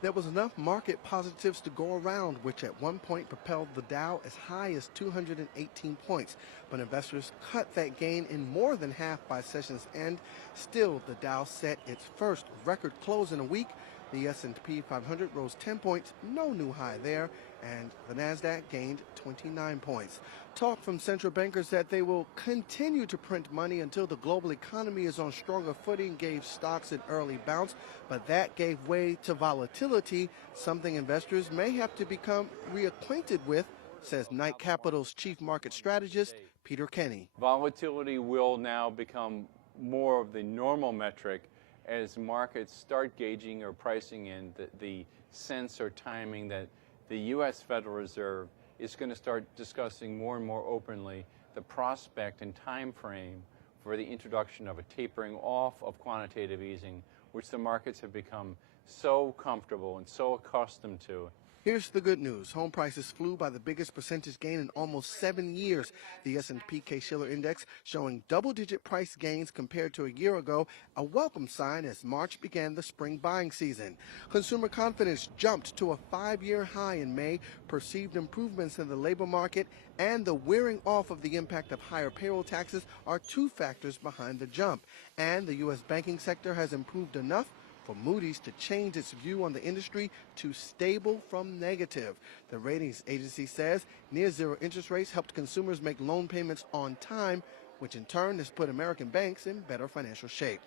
There was enough market positives to go around, which at one point propelled the Dow as high as 218 points. But investors cut that gain in more than half by session's end. Still, the Dow set its first record close in a week. The S&P 500 rose 10 points, no new high there, and the Nasdaq gained 29 points. Talk from central bankers that they will continue to print money until the global economy is on stronger footing gave stocks an early bounce, but that gave way to volatility, something investors may have to become reacquainted with, says Knight Capital's chief market strategist, Peter Kenny. Volatility will now become more of the normal metric as markets start gauging or pricing in the sense or timing that the U.S. Federal Reserve is going to start discussing more and more openly the prospect and time frame for the introduction of a tapering off of quantitative easing, which the markets have become so comfortable and so accustomed to. Here's the good news. Home prices flew by the biggest percentage gain in almost 7 years. The S&P Case-Shiller Index showing double-digit price gains compared to a year ago, a welcome sign as March began the spring buying season. Consumer confidence jumped to a 5-year high in May. Perceived improvements in the labor market and the wearing off of the impact of higher payroll taxes are two factors behind the jump. And the U.S. banking sector has improved enough for Moody's to change its view on the industry to stable from negative. The ratings agency says near-zero interest rates helped consumers make loan payments on time, which in turn has put American banks in better financial shape.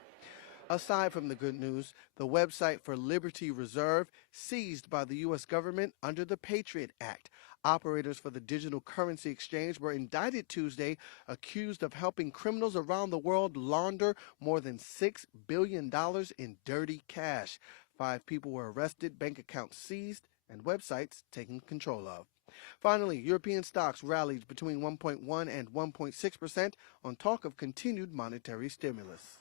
Aside from the good news, the website for Liberty Reserve seized by the U.S. government under the Patriot Act. Operators for the digital currency exchange were indicted Tuesday, accused of helping criminals around the world launder more than $6 billion in dirty cash. 5 people were arrested, bank accounts seized, and websites taken control of. Finally, European stocks rallied between 1.1 and 1.6% on talk of continued monetary stimulus.